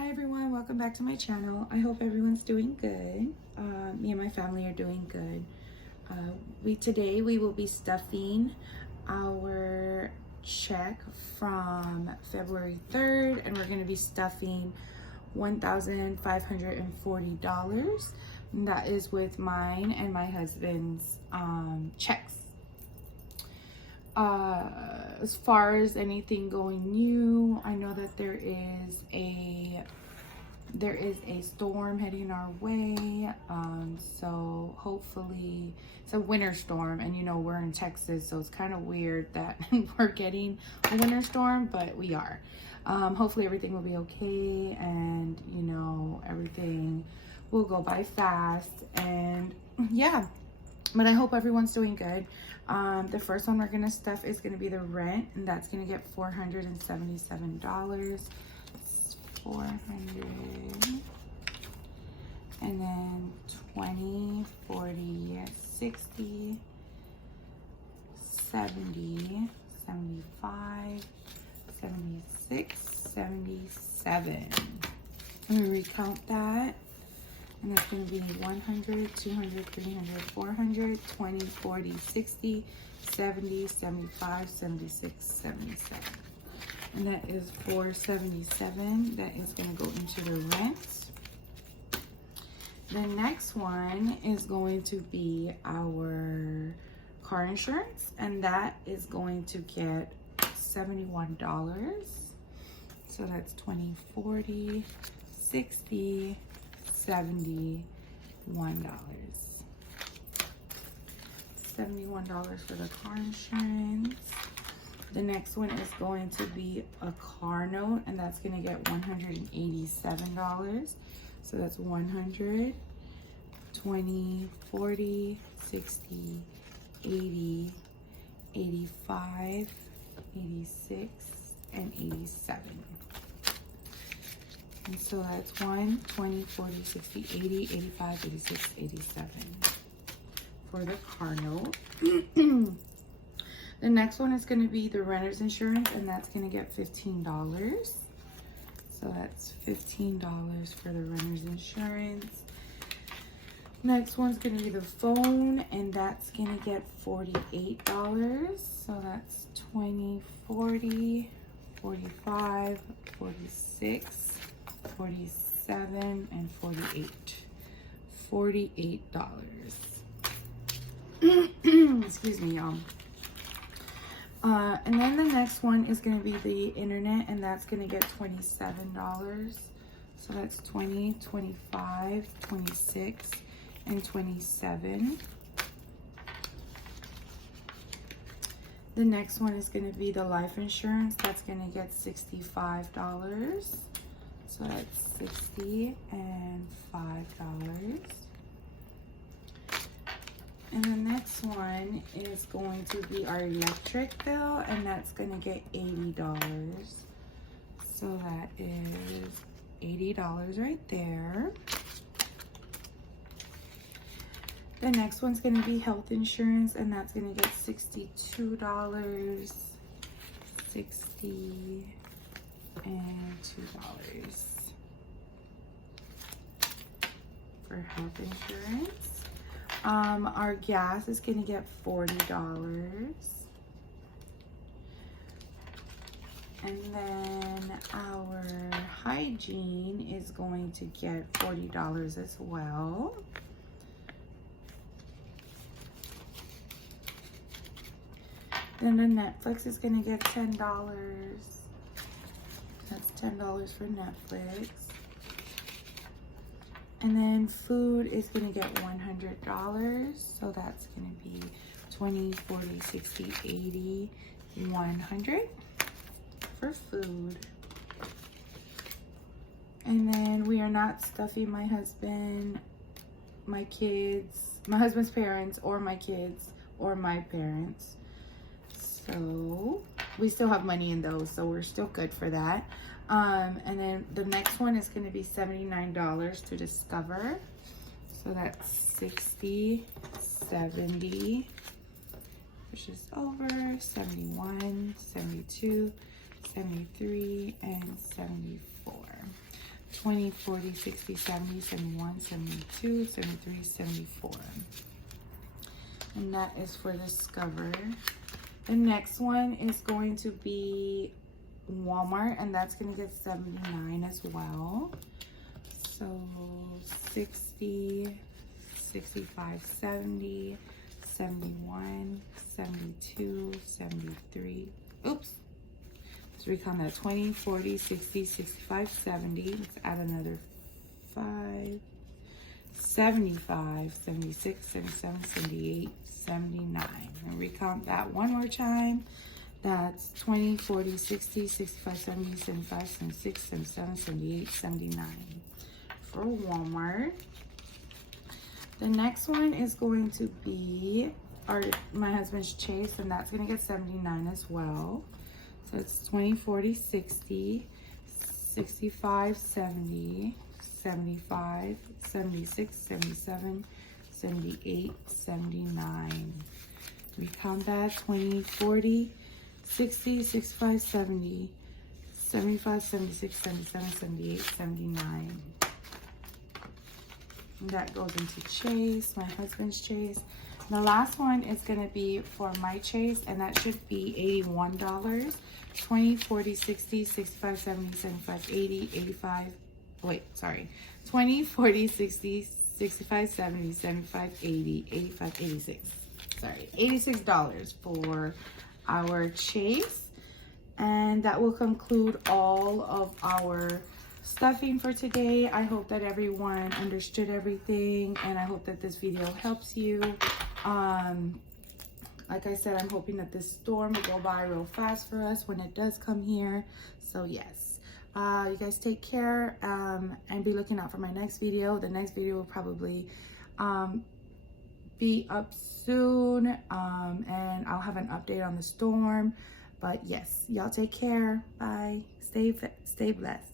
Hi everyone, welcome back to my channel. I hope everyone's doing good. Me and my family are doing good. Today we will be stuffing our check from February 3rd, and we're going to be stuffing $1,540. And that is with mine and my husband's checks. As far as anything going new, I know that there is a storm heading our way, so hopefully it's a winter storm, and you know we're in Texas, so it's kind of weird that we're getting a winter storm, but we are. Hopefully everything will be okay, and you know everything will go by fast, and yeah, but I hope everyone's doing good. The first one we're gonna stuff is gonna be the rent, and that's gonna get $477. 400, and then 20, 40, 60, 70, 75, 76, 77. I'm gonna recount that, and that's gonna be 100, 200, 300, 400, 20, 40, 60, 70, 75, 76, 77. And that is $477. That is going to go into the rent. The next one is going to be our car insurance, and that is going to get $71. So that's 20, 40, 60, $71. $71 for the car insurance. The next one is going to be a car note, and that's going to get $187. So that's 100, 20, 40, 60, 80, 85, 86, and 87. And so that's 1, 20, 40, 60, 80, 85, 86, 87 for the car note. The next one is going to be the renter's insurance, and that's going to get $15. So that's $15 for the renter's insurance. Next one's going to be the phone, and that's going to get $48. So that's 20, 40, 45, 46, 47, and 48. $48. Excuse me, y'all. And then the next one is going to be the internet, and that's going to get $27. So that's 20, 25, 26, and 27. The next one is going to be the life insurance. That's going to get $65. So that's 60 and $5. And the next one is going to be our electric bill, and that's going to get $80. So that is $80 right there. The next one's going to be health insurance, and that's going to get $62, 60, and $2 for health insurance. Our gas is going to get $40. And then our hygiene is going to get $40 as well. Then the Netflix is going to get $10. That's $10 for Netflix. And then food is going to get $100. So that's going to be 20, 40, 60, 80, 100 for food. And then we are not stuffing my husband, my kids, my husband's parents, or my kids, or my parents. So we still have money in those, so we're still good for that. And then the next one is going to be $79 to discover. So that's 60, 70, which is over, 71, 72, 73, and 74. 20, 40, 60, 70, 71, 72, 73, 74. And that is for Discover. The next one is going to be Walmart, and that's going to get 79 as well. So 60, 65, 70, 71, 72, 73. Oops. Let's recount that. 20, 40, 60, 65, 70. Let's add another 5. 75, 76, 77, 78, 79. And recount that one more time. That's 20, 40, 60, 65, 70, 75, 76, 77, 78, 79 for Walmart. The next one is going to be my husband's Chase, and that's going to get 79 as well. So it's 20, 40, 60, 65, 70, 75, 76, 77, 78, 79. Recount that. 20, 40, 60, 65, 70, 75, 76, 77, 78, 79. And that goes into Chase, my husband's Chase. And the last one is going to be for my Chase, and that should be $81. 20, 40, 60, 65, 70, 75, 80, 85. Wait, sorry. 20, 40, 60, 65, 70, 75, 80, 85, 86. Sorry, $86 for our Chase. And that will conclude all of our stuffing for today. I hope that everyone understood everything, and I hope that this video helps you. Like I said, I'm hoping that this storm will go by real fast for us when it does come here. So yes, you guys take care, and be looking out for my next video. The next video will probably be up soon, and I'll have an update on the storm. But yes, y'all take care. Bye. Stay blessed.